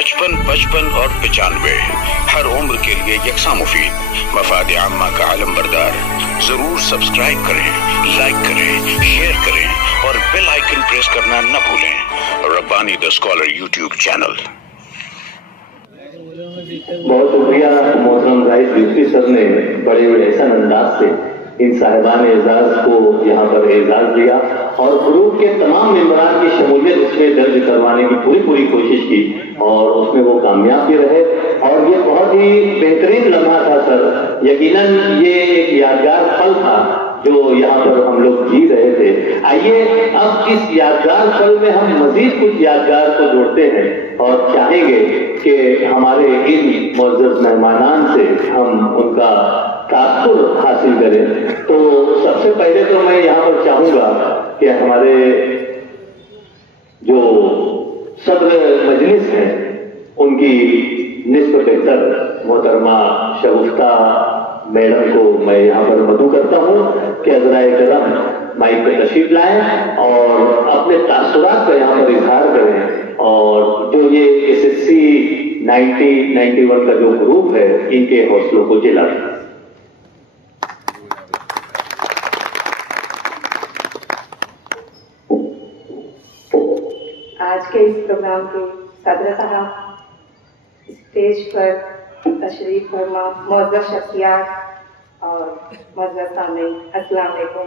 55 55 और 95 हर उम्र के लिए यकसा मुफीद, मफाद आम्मा का आलम बरदार। जरूर सब्सक्राइब करें, लाइक करें, शेयर करें और बेल आइकन प्रेस करना न भूलें। Rabbani the scholar YouTube channel. बहुत शुक्रिया मोहतरम जाहिद यूसुफी सर ने बड़े एहसान अंदाज से इन साहिबान एजाज को यहाँ पर एजाज दिया और ग्रुप के तमाम मेंबरान की शमूलियत इसमें दर्ज करवाने की पूरी कोशिश की और उसमें वो कामयाब भी रहे और ये बहुत ही बेहतरीन लम्हा था सर। यकीनन ये एक यादगार पल था जो यहाँ पर हम लोग जी रहे थे। आइए अब इस यादगार पल में हम मजीद कुछ यादगार को जोड़ते हैं और चाहेंगे कि हमारे इन मुअज़्ज़ज़ मेहमानान से हम उनका तासुर हासिल करें। तो सबसे पहले तो मैं यहाँ पर चाहूंगा कि हमारे जो सदर मजलिस हैं उनकी निस्बत बेहतर मोहतरमा शगुफ्ता मैडम को मैं यहाँ पर मदऊ करता हूँ कि अज़राए करम माइक पर तशरीफ लाएं और अपने तासुरात का यहाँ पर इजहार करें और जो ये SSC 90-91 का जो ग्रुप है इनके हौसलों को जिलाएं। आज के इस प्रोग्राम के सदर साहब, स्टेज पर तशरीफ फरमा मुअज़्ज़ज़ शख्सियात और मुअज़्ज़ज़ सामीन, अस्सलाम वालेकुम।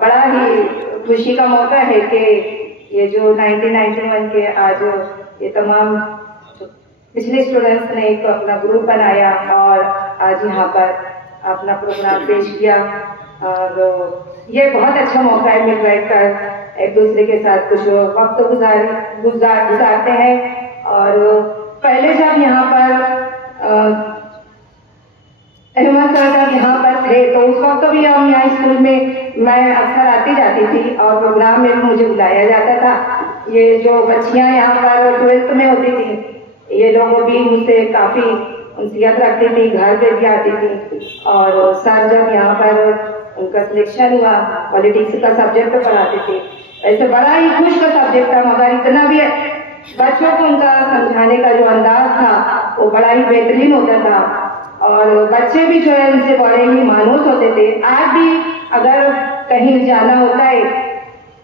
बड़ा ही खुशी का मौका है कि ये जो 1991 के आज ये तमाम पिछले स्टूडेंट्स ने एक अपना ग्रुप बनाया और आज यहाँ पर अपना प्रोग्राम पेश किया और ये बहुत अच्छा मौका है मिल बैठकर एक दूसरे के साथ कुछ वक्त गुजारते हैं। और पहले जब यहाँ पर अहमद सर यहाँ पर थे तो उस वक्त भी हम यहाँ स्कूल में मैं अक्सर आती जाती थी और प्रोग्राम में भी मुझे बुलाया जाता था। ये जो बच्चियाँ यहाँ पर 12th में होती थी ये लोगों भी मुझसे काफ़ी उनसियत रखती थी, घर पे भी आती थी और सर जब यहाँ पर उनका सिलेक्शन हुआ पॉलिटिक्स का सब्जेक्ट पढ़ाते थे। ऐसे बड़ा ही खुश का सब्जेक्ट था मगर इतना भी बच्चों को उनका समझाने का जो अंदाज था वो बड़ा ही बेहतरीन होता था और बच्चे भी जो है उनसे बड़े ही मानूस होते थे। आज भी अगर कहीं जाना होता है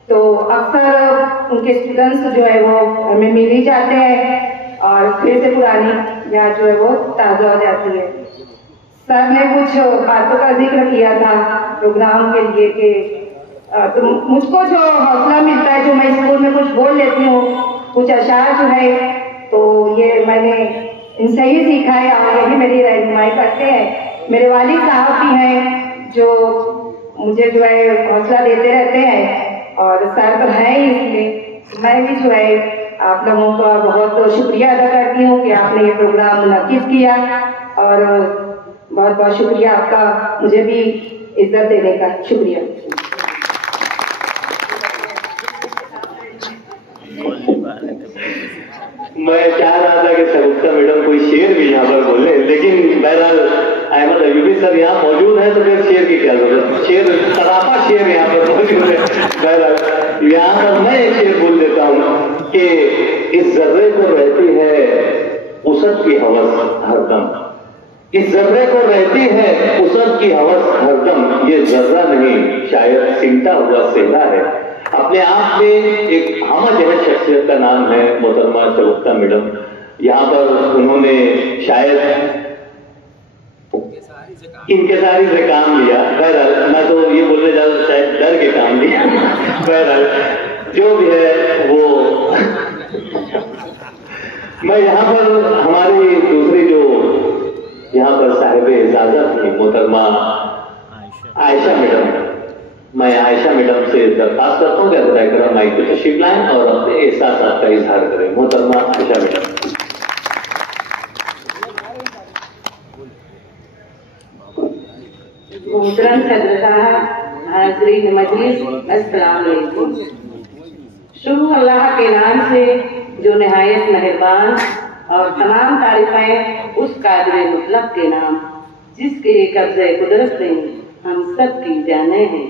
तो अक्सर उनके स्टूडेंट्स जो है वो हमें मिल ही जाते हैं और फिर से पुरानी याद जो है वो ताज़ा हो जाती है। सर ने कुछ बातों का जिक्र किया था प्रोग्राम के लिए कि तो मुझको जो हौसला मिलता है जो मैं स्कूल में कुछ बोल लेती हूँ कुछ अशार जो है तो ये मैंने इनसे ही सीखा है और ये भी मेरी रहनुमाई करते हैं। मेरे वालिद साहब भी हैं जो मुझे जो है हौसला देते रहते हैं और सर तो है ही इसलिए मैं भी जो है आप लोगों का बहुत शुक्रिया अदा करती हूँ कि आपने ये प्रोग्राम मुनक्किद किया और बहुत बहुत शुक्रिया आपका मुझे भी इज्जत देने का। शुक्रिया। मैं चाह रहा था कि शगुफ्ता मैडम कोई शेर भी यहाँ पर बोले लेकिन बहरहाल अहमद अयूबी सर यहाँ मौजूद है तो फिर शेर की क्या जरूरत, शेर सरापा शेर यहाँ पर मौजूद है। बहरहाल यहाँ पर मैं एक शेर बोल देता हूँ कि इस जर्रे को रहती है उसद की हवस हरदम, इस जर्रे को रहती है उसद की हवस हरदम, ये जर्रा नहीं शायद सिमटा हुआ सेहरा है। अपने आप में एक हम जहर शख्सियत का नाम है मोहतरमा शगुफ्ता मैडम। यहाँ पर उन्होंने शायद इंकिसारी से काम लिया, बहरहाल मैं तो ये बोलने जा रहा शायद डर के काम लिया। बहरहाल जो भी है वो मैं यहाँ पर हमारी दूसरी जो यहाँ पर साहिब इजाजत थी मोहतरमा आयशा मैडम, मैं आयशा मैडम से दरखास्त करता हूँ कि अज़राए करम माइक पे तशरीफ लाएं और अपने एहसास का इजहार करें। मोहतरमा आयशा मैडम। मोहतरम सदर साहब, हाज़रीन मजलिस, अस्सलाम वालेकुम। शुरू अल्लाह के नाम से जो निहायत मेहरबान और तमाम तारीफें उस कादिर मुतलक के नाम जिसके कब्ज़े कुदरत से हम सब की जाने हैं।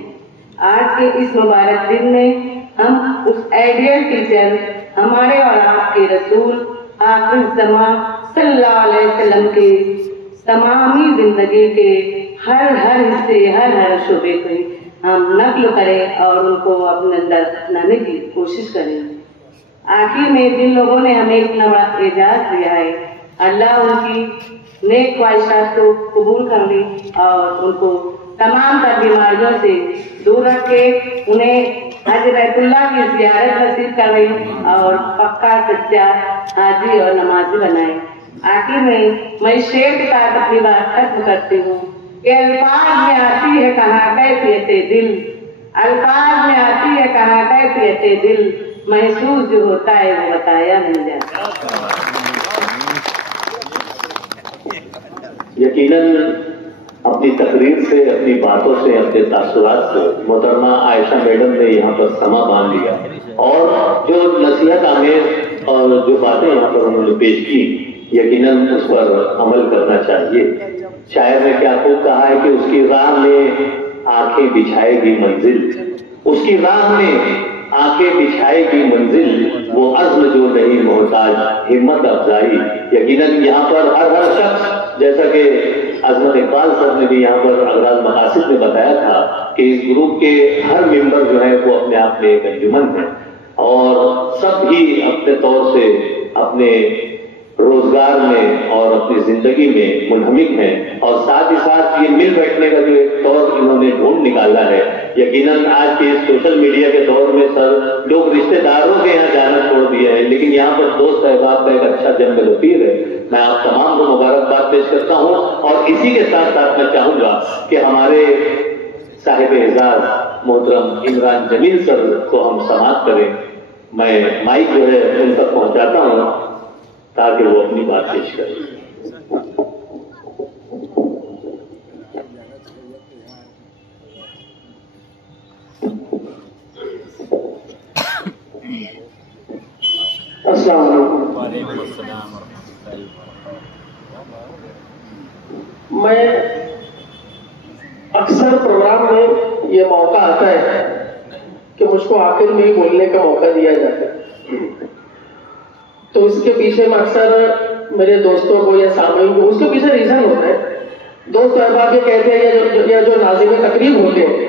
आज के इस मुबारक दिन में हम उस आइडियल टीचर ہمارے اور آپ کے رسول آخر زمان صلی اللہ علیہ وسلم کے تمامی زندگی کے ہر حصے ہر شعبے کو ہم نقل کریں اور ان کو اپنے اندر اپنانے کی کوشش کریں۔ آخر میں جن لوگوں نے ہمیں اتنا بڑا اعزاز دیا ہے، اللہ ان کی نیک خواہشات کو قبول کر لی اور ان کو تمام تر بیماریوں سے دور رکھے، انہیں حج بیت اللہ کی زیارت نصیب کرے اور پکا سچا حاجی اور نمازی بنائے۔ آخر میں شعر کے ساتھ اپنی بات ختم کرتی ہوں کہ الفاظ میں آتی ہے کہاں کیفیت دل، الفاظ میں آتی ہے کہاں کیفیت دل، محسوس جو ہوتا ہے وہ بتایا نہیں جاتا۔ یقیناً اپنی تقریر سے، اپنی باتوں سے، اپنے تاثرات سے محترمہ عائشہ میڈم نے یہاں پر سما باندھ لیا اور جو نصیحت آمیز اور جو باتیں یہاں پر انہوں نے پیش کی، یقیناً اس پر عمل کرنا چاہیے۔ شاعر نے کیا خوب کہا ہے کہ اس کی راہ میں آنکھیں بچھائے گی منزل، اس کی راہ میں آنکھیں بچھائے گی منزل، وہ عزم جو نہیں محتاج ہمت افزائی۔ یقیناً یہاں پر ہر شخص، جیسا کہ عظمت اقبال صاحب نے بھی یہاں پر اغراض مقاصد میں بتایا تھا کہ اس گروپ کے ہر ممبر جو ہے وہ اپنے آپ میں ایک انجمن ہے اور سب ہی اپنے طور سے اپنے روزگار میں اور اپنی زندگی میں منہمک ہیں اور ساتھ ہی ساتھ یہ مل بیٹھنے کا جو ایک طور انہوں نے ڈھونڈ نکالا ہے۔ یقیناً آج کے سوشل میڈیا کے دور میں سر لوگ رشتہ داروں کے یہاں جانا چھوڑ دیا ہے، لیکن یہاں پر دوست احباب کا ایک اچھا جنگ غفیر ہے۔ میں آپ تمام کو مبارکباد پیش کرتا ہوں اور اسی کے ساتھ ساتھ میں چاہوں گا کہ ہمارے صاحب اعزاز محترم عمران جمیل سر کو ہم سماعت کریں۔ میں مائک جو ہے ان تک پہنچاتا ہوں تاکہ وہ اپنی بات پیش کریں۔ السلام علیکم۔ میں اکثر پروگرام میں یہ موقع آتا ہے کہ مجھ کو آخر میں ہی بولنے کا موقع دیا جاتا ہے، تو اس کے پیچھے میں اکثر میرے دوستوں کو یا سامعین کو، اس کے پیچھے ریزن ہوتا ہے۔ دوست احباب یہ کہتے ہیں یا جو ناظم تقریب ہوتے ہیں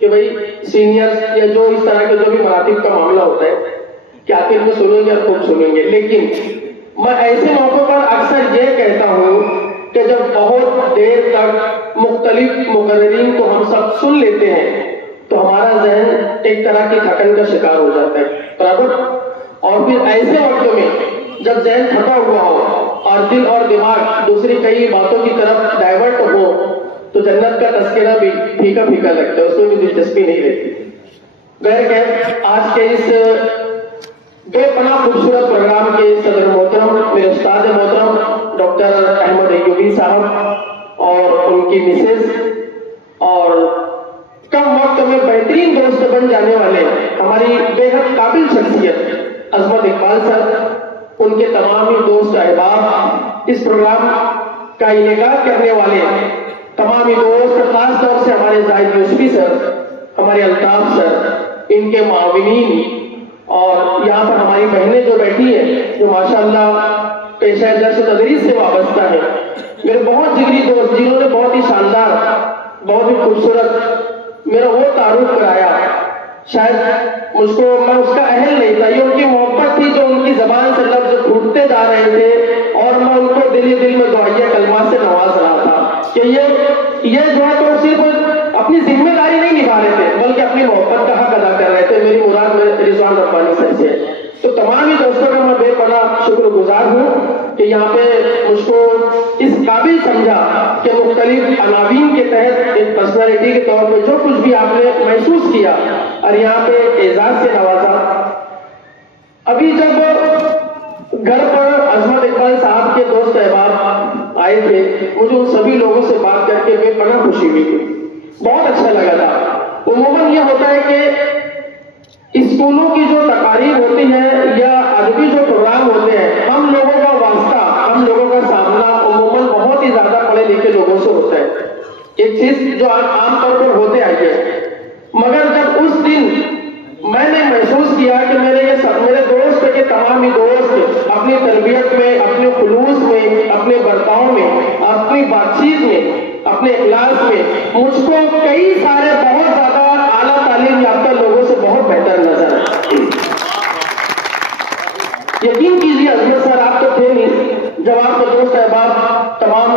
کہ بھائی سینئر یا جو اس طرح کے جو بھی مراتب کا معاملہ ہوتا ہے کہ آخر میں سنیں گے اور خوب سنیں گے، لیکن میں ایسے موقعوں پر اکثر یہ کہتا ہوں کہ جب بہت دیر تک مختلف مقررین کو ہم سب سن لیتے ہیں تو ہمارا ذہن ایک طرح کی تھکن کا شکار ہو جاتا ہے برابر، اور پھر ایسے وقت میں جب ذہن تھکا ہوا ہو اور دل اور دماغ دوسری کئی باتوں کی طرف ڈائیورٹ ہو تو جنت کا تذکرہ بھی پھیکا پھیکا لگتا ہے، اس میں بھی دلچسپی نہیں رہتی۔ غیر کہ آج کے اس بے پناہ خوبصورت پروگرام کے صدر محترم میرے استاد محترم ڈاکٹر احمد ایوبی صاحب اور ان کی مسز اور کم وقت میں بہترین دوست بن جانے والے ہماری بے حد قابل شخصیت عظمت اقبال صاحب، ان کے تمام ہی دوست احباب، اس پروگرام کا انعقاد کرنے والے تمام ہی دوست، خاص طور سے ہمارے زاہد یوسفی سر، ہمارے الطاف سر، ان کے معاونین اور یہاں پر ہماری بہنیں جو بیٹھی ہیں جو ماشاءاللہ پیشہ درس و تدریس سے وابستہ ہے، میرے بہت جگری دوست جنہوں نے بہت ہی شاندار، بہت ہی خوبصورت میرا وہ تعارف کرایا، شاید مجھ کو میں اس کا اہل نہیں تھا، یہ ان کی محبت تھی جو ان کی زبان سے لفظ پھوٹتے جا رہے تھے اور میں ان کو دل میں دعائیہ کلمات سے نواز رہا تھا کہ یہ جو ہے تو صرف اپنی ذمہ داری نہیں نبھا رہے تھے بلکہ اپنی محبت کا حق ادا کر رہے تھے۔ میری مراد میں رضوان ربانی سر سے، تو تمام ہی دوستوں کا میں بے پناہ شکر گزار ہوں کہ یہاں پہ مجھ کو اس قابل سمجھا کہ مختلف عناوین کے تحت ایک پرسنالٹی کے طور پہ جو کچھ بھی آپ نے محسوس کیا اور یہاں پہ اعزاز سے نوازا۔ ابھی جب گھر پر عظمت اقبال صاحب کے دوست احباب آئے تھے، مجھے ان سبھی لوگوں سے بات کر کے بے پناہ خوشی ہوئی تھی، بہت اچھا لگا تھا۔ عموماً یہ ہوتا ہے کہ اسکولوں کی جو تقاریب ہوتی ہے یا ادبی جو پروگرام ہوتے ہیں، ہم لوگوں کا واسطہ، ہم لوگوں کا سامنا عموماً بہت ہی زیادہ پڑھے لکھے لوگوں سے ہوتا ہے، ایک چیز جو عام طور پر ہوتے آئی ہے۔ مگر جب اس دن میں نے محسوس کیا کہ میرے دوست محنت میں، اپنے خلوص میں، اپنے برتاؤ میں، اپنی بات چیت میں، اپنے اخلاص میں مجھ کو کئی سارے بہت زیادہ اعلیٰ تعلیم یافتہ لوگوں سے بہت بہتر نظر ہے۔ یقین کیجیے عظمت سر، آپ تو تھے نہیں جب آپ کے دوست احباب تمام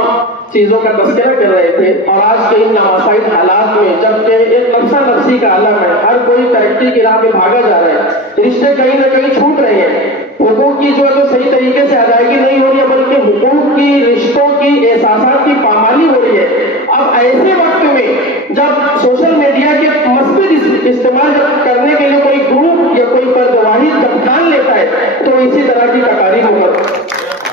چیزوں کا تذکرہ کر رہے تھے، اور آج کے ان نامساعد حالات میں جب کہ ایک نفسا نفسی کا عالم ہے، ہر کوئی ترقی کی راہ پہ بھاگا جا رہا ہے، رشتے کہیں نہ کہیں چھوٹ رہے ہیں، حقوق کی جو ہے تو صحیح طریقے سے ادائیگی نہیں ہو رہی ہے، بلکہ حقوق کی، رشتوں کی، احساسات کی پامالی ہو رہی ہے۔ اب ایسے وقت میں جب سوشل میڈیا کے مثبت استعمال کرنے کے لیے کوئی گروپ یا کوئی فرد واحد جب ٹھان لیتا ہے تو اسی طرح کی تقاریر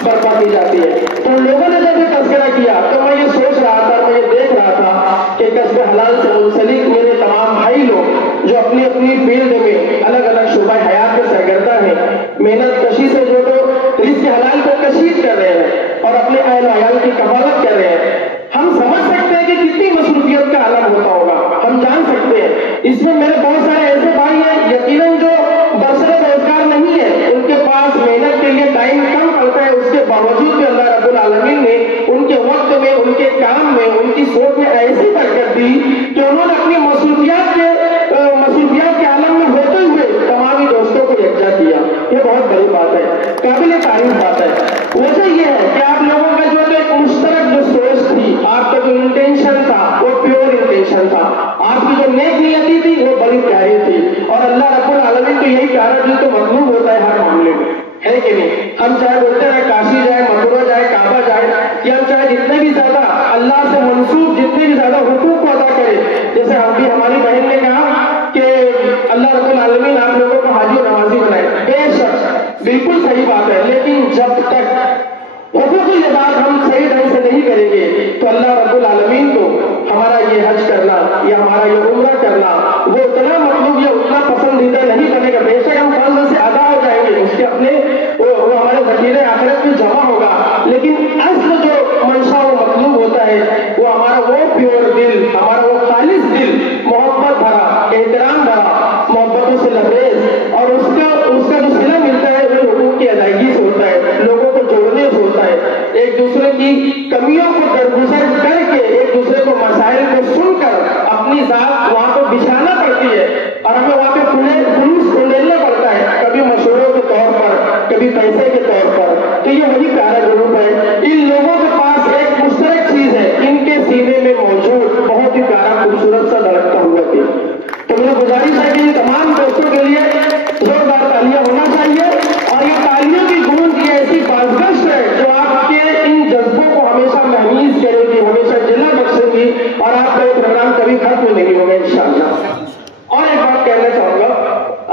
برپا کی جاتی ہے۔ تو لوگوں نے جب یہ تذکرہ کیا تو میں یہ سوچ رہا تھا، میں یہ دیکھ رہا تھا کہ کسب حلال سے منسلک میرے تمام بھائی لوگ جو اپنی اپنی فیلڈ میں الگ الگ شعبہ حیات میں سرگردہ ہیں، محنت کشی سے جو تو رزق حلال کو کشید کر رہے ہیں اور اپنے اہل و عیال کی کفالت کر رہے ہیں، ہم سمجھ سکتے ہیں کہ کتنی مصروفیت کا عالم ہوتا ہوگا، ہم جان سکتے ہیں۔ اس میں میرے بہت سارے ایسے بھائی ہیں یقیناً جو برسر روزگار نہیں ہے، ان کے پاس محنت کے لیے ٹائم کم پڑتا ہے، اس کے باوجود بھی اللہ رب العالمین نے ان کے وقت میں، ان کے کام میں، ان کی سوچ میں ایسی برکت دی کہ انہوں نے اپنی مصروفیات کے عالم میں ہوتے ہوئے تمام دوستوں کو یکجا کیا۔ یہ بہت بڑی بات ہے، قابل تعریف بات ہے۔ وجہ یہ ہے کہ آپ لوگوں کا جو ایک مشترک جو سوچ تھی، آپ کا جو انٹینشن تھا وہ پیور انٹینشن تھا، آپ کی جو نیک نیتی تھی وہ بڑی پیاری تھی، اور اللہ رب العالمین کو یہی کہا جو تو مطلوب ہوتا ہے ہر معاملے میں، ہے کہ نہیں؟ ہم چاہے بولتے ہیں کاشی جائے، متھرا جائے، کعبہ جائے، یا ہم چاہے جتنے بھی زیادہ اللہ سے منسوب جتنے بھی زیادہ حقوق کو ادا کرے، جیسے ہماری بہن نے کہا کہ اللہ رب العالمین آپ لوگوں کو حاجی و نمازی بنائے، بے شک بالکل صحیح بات ہے، لیکن جب تک حقوق کی بات ہم صحیح ڈھنگ سے نہیں کریں گے تو اللہ رب العالمین کو ہمارا یہ حج کرنا یا ہمارا یہ عمرہ کرنا وہ اتنا مطلوب یا اتنا پسندیدہ نہیں بنے گا۔ بے شک ہم فضل سے ادا ہو جائیں گے، اس کے اپنے وہ ہمارے ذخیرے آخرت میں جمع ہوگا، لیکن اصل جو منشا و مطلوب ہوتا ہے وہ ہمارا وہ پیور دل، ہمارا وہ خالص دل، محبت بھرا، احترام بھرا، محبتوں سے لبریز، اور اس کا جو صلہ ملتا ہے وہ حقوق کی ادائیگی سے ہوتا ہے، لوگوں کو جوڑنے سے ہوتا ہے، ایک دوسرے کی کمیوں کو درگزر کر کے، ایک دوسرے کو مسائل کو سن کر اپنی ذات وہاں پہ بچھانا پڑتی ہے، اور ہمیں وہاں پہ خلوص ڈھونڈنا پڑتا ہے، کبھی مشوروں کے طور پر، کبھی پیسے کے طور پر۔ تو یہ وہی پیارا گروپ ہے، ان لوگوں کے پاس ایک مشترک چیز ہے، ان کے سینے میں موجود بہت ہی پیارا خوبصورت سا دھڑکتا ہوا دل۔ تو میری گزارش ہے کہ ان تمام دوستوں کے لیے زوردار تالیاں ہونا چاہیے، اور یہ تالیوں کی گونج یہ ایسی بازگشت ہے جو آپ کے ان جذبوں کو ہمیشہ محمیز کرے گی، ہمیشہ جلا بخشے گی، اور آپ کا یہ پروگرام کبھی ختم نہیں ہوگا انشاءاللہ۔ اور ایک بات کہنا چاہوں گا،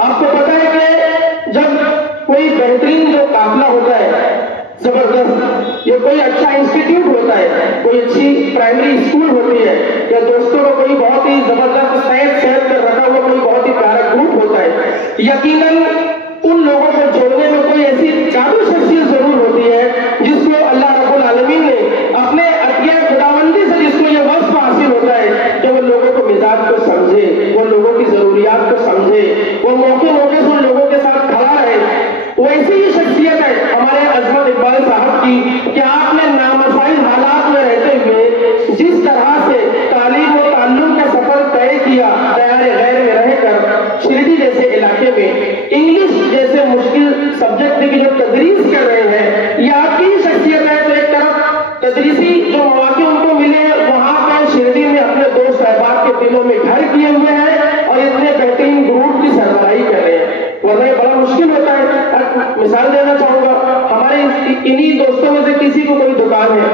آپ کو پتا ہے کہ جب کوئی بہترین جو قافلہ ہوتا ہے زبردست، یا کوئی اچھا انسٹیٹیوٹ ہوتا ہے، کوئی اچھی پرائمری اسکول ہوتی ہے، یا دوستوں کا کوئی بہت ہی زبردست سیٹ کر رکھا ہوا کوئی بہت ہی پیارا گروپ ہوتا ہے، یقیناً ان لوگوں کو جوڑنے میں کوئی ایسی قابل شخصیت ضرور ہوتی ہے جس کو اللہ رب العالمین نے اپنے عطیہ خداوندی سے جس کو یہ وصف حاصل ہوتا ہے کہ وہ لوگوں کو مزاج کو سمجھے، وہ لوگوں کی ضروریات کو سمجھے، وہ موقع موقع سے ان لوگوں کے ساتھ کھڑا رہے۔ ویسی ہی شخصیت ہے ہمارے عظمت اقبال صاحب کی کہ آپ نے نامسائل حالات میں رہتے ہوئے جس طرح سے تعلیم و تعلم کا سفر طے کیا، دیار غیر میں رہ کر شرڈی جیسے علاقے میں انگلش جیسے مشکل سبجیکٹ کی جو تدریس کر رہے ہیں، یہ آپ کی شخصیت ہے۔ تو ایک طرف تدریسی جو مواقع ان کو ملے، وہاں پہ شرڈی میں اپنے دوست احباب کے دلوں میں گھر کیے ہوئے ہیں، اور اتنے بہترین گروپ کی سربراہی کر رہے ہیں، ورنہ یہ بڑا مشکل ہوتا ہے۔ مثال دینا چاہوں گا، ہمارے انہی دوستوں میں سے کسی کو کوئی دکان ہے،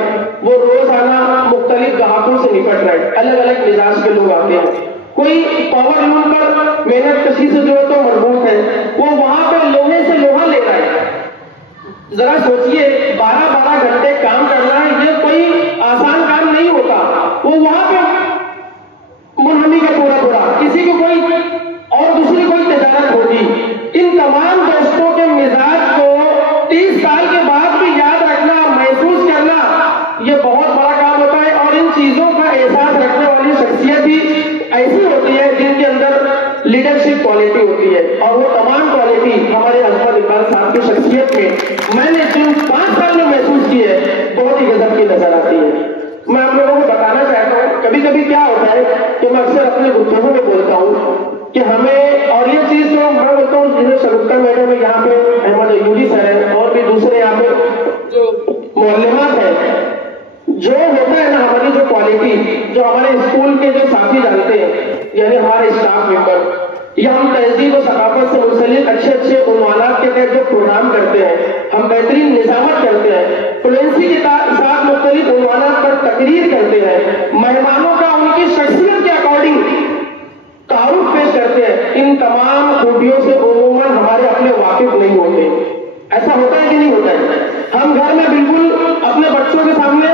وہ روزانہ مختلف گاہکوں سے نپٹ رہے ہیں، الگ الگ مزاج کے لوگ آتے ہیں، کوئی پاور لوم پر محنت کشی سے جو ہے تو مربوط ہے، وہ وہاں پہ لوہے سے لوہا لے رہا ہے۔ ذرا سوچئے 12 گھنٹے کام کرنا ہے، یہ کوئی آسان کام نہیں ہوتا، وہ وہاں پہ منہمی کا پورا کسی کو کوئی اور دوسری کوئی تجارت ہوگی۔ ان تمام دوستوں کے مزاج کو 30 سال کے بعد بھی یاد رکھنا، محسوس کرنا، یہ بہت بڑا کام ہوتا ہے، اور ان چیزوں کا احساس رکھنے والی شخصیت ہی ایسی ہوتی ہے جن کے اندر لیڈرشپ کوالٹی ہوتی ہے، اور وہ تمام کوالٹی ہمارے عظمت اقبال صاحب کی شخصیت शख्सियत में मैंने जो 5 साल में महसूस की है, बहुत ही गजब की नजर आती है। मैं आप लोगों को बताना चाहता हूँ, कभी कभी क्या होता है कि मैं अक्सर अपने गुफ्तगू में बोलता हूँ कि हमें, और ये चीज तो मैं बोलता हूँ जिन्हें शगुफ्ता मैडम है यहाँ पे, अहमद अयूबी सर है और भी दूसरे यहाँ पे जो मौलमात है, जो होता है ना हमारी जो क्वालिटी, जो हमारे स्कूल के जो साथी जानते हैं, यानी हमारे स्टाफ मेंबर, या हम तहजीब और सकाफत से मुंसलिक अच्छे अच्छे उन्वानात के तहत जो प्रोग्राम करते हैं, हम बेहतरीन निजामत करते हैं, फ्लुएंसी के साथ मुख्तलिफ उन्वानात पर तकरीर करते हैं, मेहमानों का उनकी शख्सियत के अकॉर्डिंग तारुफ पेश करते हैं, इन तमाम खूबियों से उमूमन हमारे अपने वाकिफ नहीं होते। ऐसा होता है कि नहीं होता है? हम घर में बिल्कुल अपने बच्चों के सामने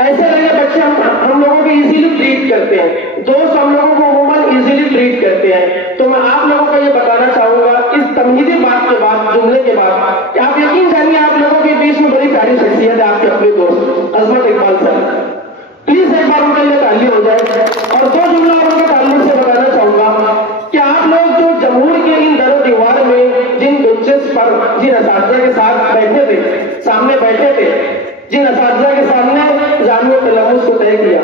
ऐसे लगे बच्चे हम लोगों को इजीली ट्रीट करते हैं, दोस्त हम लोगों को उमूमन इजीली ट्रीट करते हैं। तो मैं आप लोगों को ये बताना चाहूंगा इस तमहीदी बात के बाद, जुमले के बाद, कि आप यकीन जानिए आप लोगों के बीच में बड़ी प्यारी शख्सियत है आपके अपने दोस्त अजमत इकबाल सर। प्लीज एक बार उनके लिए ताली हो जाए। और 2 जुमला उनके ताल्लुक से बताना चाहूंगा कि आप लोग जो जमूर के इन दर दीवार में जिन बेंचेस पर जिन असातिज़ा के साथ बैठे थे, सामने बैठे थे, जिन असातिज़ा के सामने जामिया तलम्मुस को तय किया,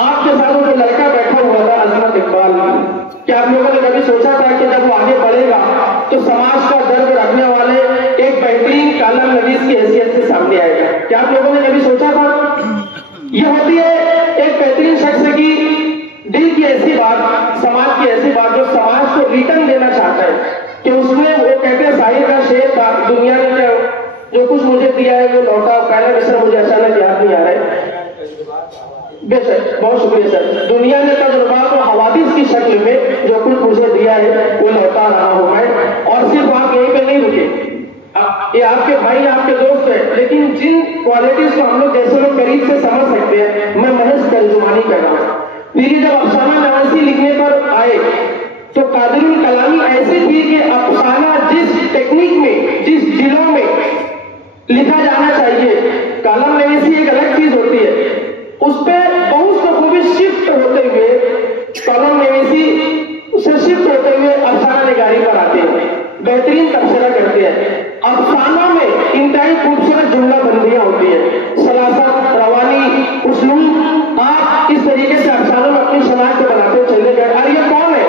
आपके साथ जो लड़का बैठा हुआ था अजमत इकबाल, क्या आप लोगों ने कभी सोचा था कि जब वो आगे बढ़ेगा तो समाज का दर्द रखने वाले एक बेहतरीन कालम नवीस की हैसियत से सामने आएगा? क्या आप लोगों ने कभी सोचा था? ये होती है एक बेहतरीन शख्स की दिल की ऐसी बात, समाज की ऐसी बात जो समाज को रिटर्न देना चाहता है, कि उसने, वो कहते हैं शाहिर का शेर था, दुनिया ने जो कुछ मुझे दिया है वो लौटा, पहला मिसरा मुझे अचानक याद नहीं आ रहा है, बेशक, बहुत शुक्रिया सर। दुनिया ने तजुर्बात और हवादिस की शक्ल में जो कुछ मुझे दिया है वो लौटा रहा हूं मैं। और सिर्फ आप यहीं पे नहीं रुके, ये आपके भाई आपके दोस्त हैं, लेकिन जिन क्वालिटीज को हम लोग जैसे लोग करीब से समझ सकते हैं, मैं महज तर्जुमानी कर रहा हूँ। मेरी जब अफसाना नवासी लिखने पर आए तो कादिरुल कलामी ऐसी थी कि अफसाना जिस टेक्निक में, जिस जिलों में लिखा जाना चाहिए, कलम नवीसी एक अलग चीज होती है, उस पर बहुत खूबी शिफ्ट होते हुए, कलम नवीसी से शिफ्ट होते हुए अफसाना निगारी पर आते हैं, बेहतरीन तबसरा करते हैं। अफसानों में इंतहाई खूबसूरत जुमला बंदियां होती है, सलासत, रवानी, उस्लूब, आप इस तरीके से अफसानों में अपनी शनाख्त बनाते चले गए। और ये कौन है?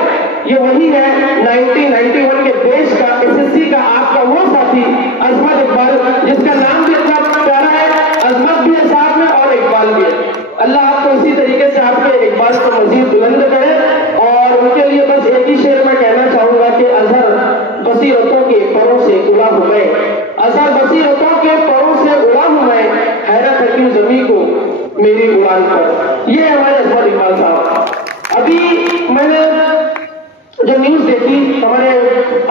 ये वही है 1991 के देश का SSC का आपका वो साथी अजमत इकबाल, जिसका नाम भी इतना प्यारा है, अजमत भी है साथ में और इकबाल भी है। अल्लाह आपको इसी तरीके से आपके इकबाल को मजीद बुलंद करे। और उनके लिए बस एक ही शेर मैं कहना चाहूंगा कि अजहर बसीरतों के परों से उड़ा हूं मैं, अजहर बसीरतों के परों से उड़ा हूं मैं, हैरत करती हूं जमीन को मेरी उड़ान पर। ये हमारे अजमत इकबाल साहब। अभी मैंने जो न्यूज देखी हमारे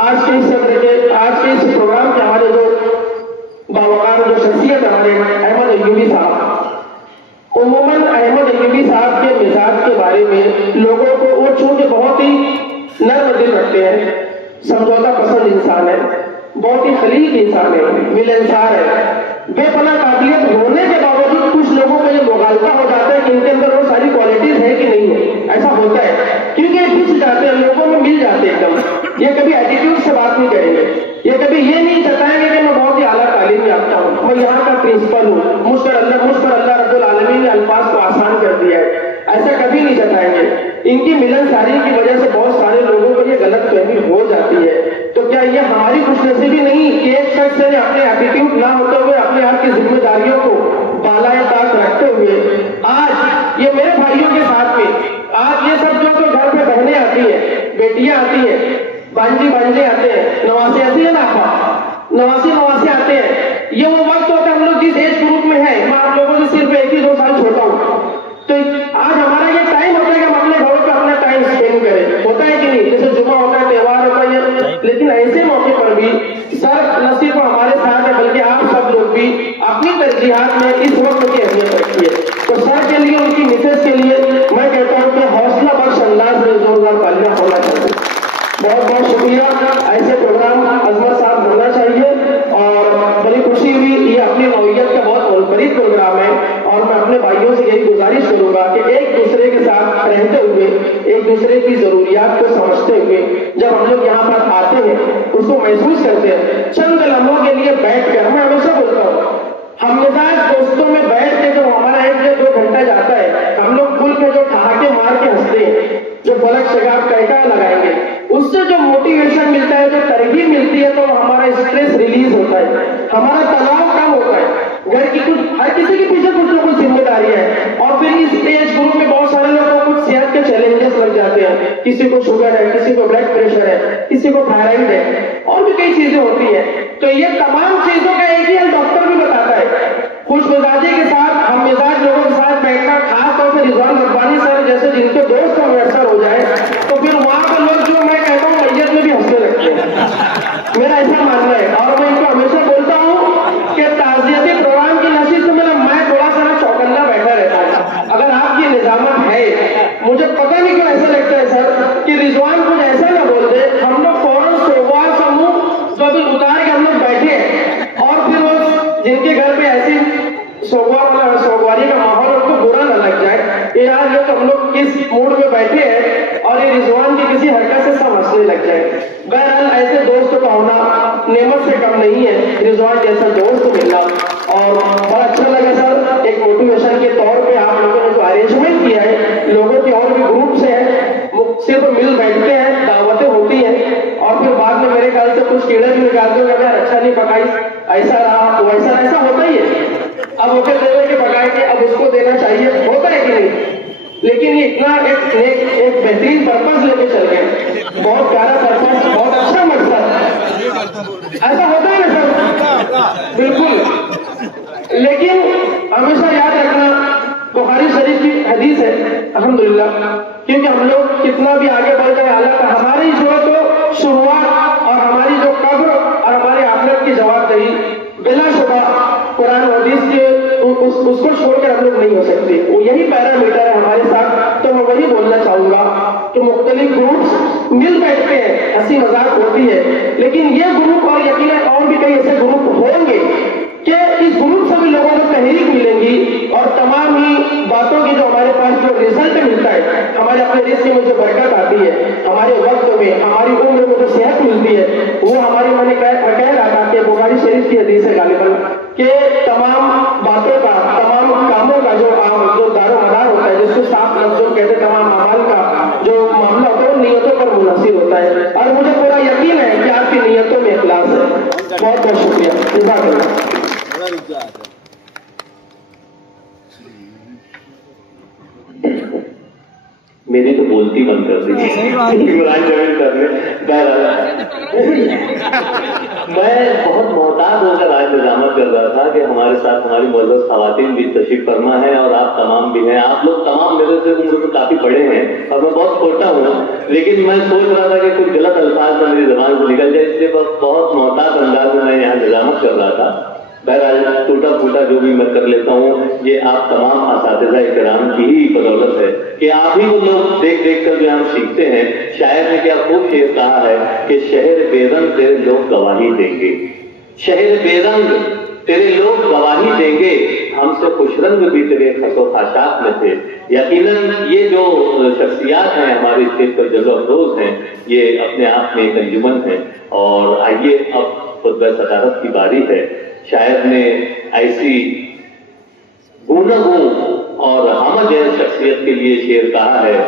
आज के इस सत्र के, आज के इस प्रोग्राम के हमारे जो बावकार जो शख्सियत हमारे अहमद अयूबी साहब, उमूमन अहमद अयूबी साहब के मिजाज के बारे में लोगों को, वो चूंकि बहुत ही नर्म दिल रखते हैं, समझौता पसंद इंसान है, बहुत ही खलीक इंसान है, मिलनसार है, बेपना काबिलियत होने के बावजूद कुछ लोगों को ये मुगालता हो जाता है कि इनके अंदर वो सारी क्वालिटीज है कि नहीं है। ऐसा होता है क्योंकि दिख जाते हैं, लोगों में मिल जाते हैं एकदम। ये कभी एटीट्यूड से बात नहीं करेंगे, ये कभी ये नहीं बताएंगे कि मैं बहुत ही आला तालीम याफ्ता हूँ, मैं यहाँ का प्रिंसिपल हूँ, मुझ पर अल्लाह रब्बुल आलमीन ने अल्फाज को आसान कर दिया है, ऐसा कभी नहीं जताएंगे। इनकी मिलनसारी की वजह से बहुत सारे लोगों को ये गलत फहमी हो जाती है। तो क्या ये हमारी खुशनसीबी नहीं कि एक शख्स ने अपने एटीट्यूड ना होते हुए अपने आप की जिम्मेदारियों को बालाए ताक रखते हुए आज ये मेरे भाइयों के साथ में, आज ये सब जो तो घर पे बहनें आती है, बेटियां आती है, भांजे आते हैं, नवासे आती है ना, नवासे आते हैं, ये वो वक्त होता है हम लोग जिस एज ग्रुप में है, मैं आप लोगों से सिर्फ 1 ही 2 साल छोटा हूँ, तो आज हमारा ये टाइम होता है कि हम अपने घरों पर अपना टाइम स्पेंड करें, होता है कि नहीं? जैसे जुमा होता है, त्योहार होता है, लेकिन ऐसे मौके पर भी सर न सिर्फ हमारे साथ है बल्कि आप सब लोग भी अपनी तरजीहात में इस वक्त की अहमियत रखिए। तो सर के लिए, उनकी मिसेज के लिए मैं कहता हूँ कि हौसला बख्श अंदाज में जोरदार तालियां होना चाहिए। बहुत बहुत शुक्रिया। ऐसे प्रोग्राम अजमत साहब होना चाहिए और बड़ी खुशी हुई। ये अपनी नौइयत का बहुत मुनफरिद प्रोग्राम है और मैं अपने भाइयों से यही गुजारिश करूंगा कि एक दूसरे के साथ रहते हुए, एक दूसरे की जरूरियात को समझते हुए जब हम लोग यहाँ पर आते हैं, उसको महसूस करते हैं, चंद लम्हों के लिए स्ट्रेस रिलीज होता है, हमारा तनाव कम होता है, घर की कुछ हर किसी के पीछे कुछ ना कुछ जिम्मेदारी है। और फिर इस एज ग्रुप में बहुत सारे लोगों को कुछ सेहत के चैलेंजेस लग जाते हैं, किसी को शुगर है, किसी को ब्लड प्रेशर है, किसी को थायराइड है, और भी कई चीजें होती है। तो ये तमाम चीजों का एक ही हल डॉक्टर भी बताता है। खुश मिजाजी के साथ, हम मिजाज लोगों के साथ बैठना, खास तौर से रिजवान रब्बानी सर जैसे जिनके दोस्त का अवसर हो जाए, तो फिर वहां पर लोग जो मैं कहता हूँ मैयत में भी हंसने लगते हैं। मेरा ऐसा मानना है, और मैं इनको हमेशा बोलता हूँ कि ताज़ियती प्रोग्राम की नसीब से मैं थोड़ा सा ना चौकन्ना बैठा रहता हूँ। अगर आपकी निजामत है, मुझे पता नहीं क्यों ऐसा लगता है सर कि रिजवान कुछ ऐसा ना बोल दे, हम लोग फौरन सोमवार समूह तो अभी उतार के हम लोग बैठे, और फिर वो जिनके घर पे ऐसी सोमवारी का माहौल उनको बुरा ना लग जाए, ये यार लोग हम लोग किस मूड में बैठे हैं और ये रिजवान की किसी हरकत से सब हंसने लग जाए। बहरहाल ऐसे दोस्त का होना नेमत से कम नहीं है, रिजवान जैसा दोस्त मिलना। और बड़ा अच्छा लगा सर, एक मोटिवेशन के तौर पे आप लोगों ने जो अरेंजमेंट किया है, लोगों के और भी ग्रुप से है, सिर्फ मिल बैठते हैं, दावतें होती हैं, और फिर बाद में मेरे ख्याल से कुछ कीड़े भी निकालते हो, यार अच्छा नहीं पकाई, ऐसा रहा वैसा, ऐसा होता ही है। अब ओके देवे के पकाएंगे, अब उसको देना चाहिए, होता है कि नहीं? लेकिन ये इतना एक बेहतरीन पर्पस लेके चल गए, बहुत प्यारा पर्पस, बहुत अच्छा मकसद, ऐसा होता है ना सर? बिल्कुल। लेकिन हमेशा याद रखना, बुखारी शरीफ की हदीस है अल्हम्दुलिल्लाह, क्योंकि हम लोग कितना भी आगे बढ़ जाए, हालांकि हमारी जो तो शुरुआत और हमारी जो कब्र और हमारी आखिरत की जवाबदेही बिलाशुबा कुरान और हदीस के उसको छोड़कर हम लोग नहीं हो सकते। वो यही पैरामीटर है हमारे साथ। तो मैं वही बोलना चाहूंगा कि मुख्तलिफ ग्रुप्स मिल बैठते हैं, हंसी मजाक होती है, लेकिन ये ग्रुप और यकीनन और भी कई ऐसे ग्रुप होंगे कि इस ग्रुप से भी लोगों को तहरीक मिलेंगी, और तमाम ही बातों की जो हमारे पास जो रिजल्ट मिलता है, हमारे अपने रिस्क में जो बरकत आती है, हमारे वक्त में, हमारी उम्र में जो सेहत मिलती है, वो हमारी मैंने कह रहा था कि बुखारी शरीफ की हदीस है गालिबन कि तमाम बातों का, तमाम कामों का जो दारो मदार होता है, जिसको साफ लफ्जों कहते, तमाम अमाल का जो मामला होता है, नियतों पर मुनहसिर होता है। और मुझे पूरा यकीन है कि आपकी नियतों में इखलास है। बहुत बहुत शुक्रिया, जज़ाकल्लाह। मेरी तो बोलती बंद कर दी इमरान जमीन करने। मैं बहुत मोहताज होकर आज निजामत कर रहा था कि हमारे साथ हमारी मुअज़्ज़ज़ ख़वातीन भी तशरीफ फरमा है, और आप तमाम भी हैं। आप लोग तमाम मेरे से उम्र में काफी बड़े हैं और मैं बहुत छोटा हूँ, लेकिन मैं सोच रहा था कि कुछ गलत अल्फाज मेरी ज़बान से निकल जाए, इसलिए बहुत मोहताज अंदाज में मैं यहाँ निजामत कर रहा था। बहरहाल टूटा फूटा जो भी मैं कर लेता हूँ, ये आप तमाम असातिज़ा इकराम की ही बदौलत है कि आप ही वो लोग देख देख कर जो हम सीखते हैं। शायर ने क्या खूब शेर कहा है कि शहर बेरंग तेरे लोग गवाही देंगे, शहर बेरंग तेरे लोग गवाही देंगे, हमसे खुशरंग भी तेरे खसो खाशात में थे। यकीनन ये जो शख्सियात हैं हमारे स्टेज पर जज़ो अफरोज हैं, ये अपने आप में एक अंजुमन है। और आइए अब खुतबा सदारत की बारी है। शायर ने ऐसी गूंगू और हम जैसी शख्सियत के लिए शेर कहा है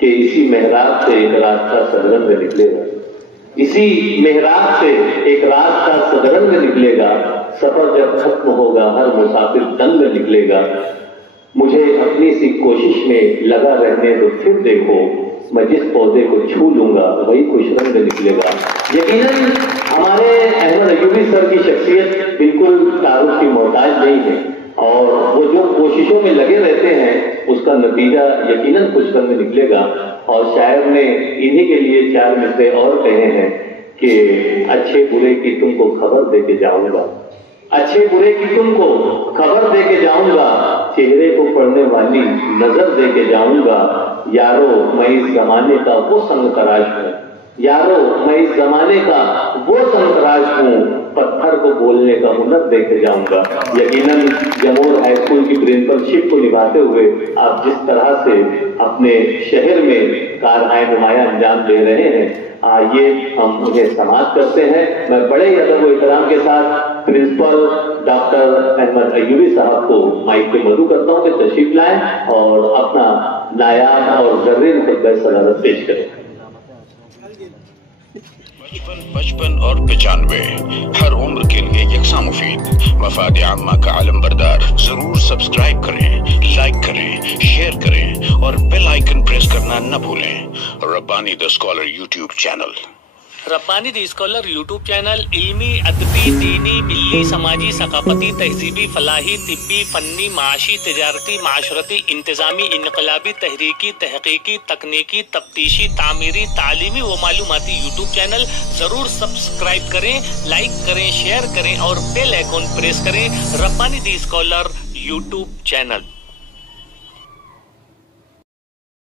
कि इसी मेहराब से एक रास्ता सदरंग निकलेगा, इसी मेहराब से एक रास्ता सदरंग निकलेगा, सफर जब खत्म होगा हर मुसाफिर दंग निकलेगा। मुझे अपनी सी कोशिश में लगा रहने दो, फिर देखो मैं जिस पौधे को छू लूंगा वही खुश रंग निकलेगा। यकीनन हमारे अहमद अयूबी सर की शख्सियत बिल्कुल तारुफ की मोहताज नहीं है, और वो जो कोशिशों में लगे रहते हैं उसका नतीजा यकीनन खुश रंग निकलेगा। और शायर ने इन्हीं के लिए 4 मिसरे और कहे हैं कि अच्छे बुरे की तुमको खबर दे के जाऊंगा, अच्छे बुरे की तुमको खबर दे के जाऊंगा, चेहरे को पढ़ने वाली नजर दे के जाऊंगा। यारो मैं इस जमाने का वो संग तराश हूँ, यारो मैं इस जमाने का वो संग तराश हूँ, पत्थर को बोलने का हुनर दे के जाऊंगा। यकीनन जमोर हाई स्कूल की प्रिंसिपलशिप को निभाते हुए आप जिस तरह से अपने शहर में कारनाए नुमाया अंजाम दे रहे हैं, आइए हम उन्हें समाप्त करते हैं। मैं बड़े अदब व एहतराम के साथ प्रिंसिपल डॉक्टर अहमद अयूबी साहब को माइक पे मदू करता हूँ कि तशरीफ लाएं और अपना नायाब और जर्रीन खुतबा सदारत पेश करें। 55 और 95 हर उम्र के लिए यकसा मुफीद। मफाद आम्मा का आलम बरदार। जरूर सब्सक्राइब करें, लाइक करें, शेयर करें और बेल आइकन प्रेस करना न भूलें। Rabbani the scholar YouTube channel. Rabbani the scholar YouTube channel इल्मी, अदबी, दीनी, मिल्ली, समाजी, सकाफती, तहजीबी, फलाही, तिब्बी, फन्नी, माशी, तिजारती, माशरती, इंतजामी, इनकलाबी, तहरीकी, तहकीकी, तकनीकी, तफ्तीशी, तामीरी, तालीमी व मालूमाती यूट्यूब चैनल जरूर सब्सक्राइब करें, लाइक करें, शेयर करें और बेल आइकन प्रेस करें। Rabbani the scholar YouTube channel.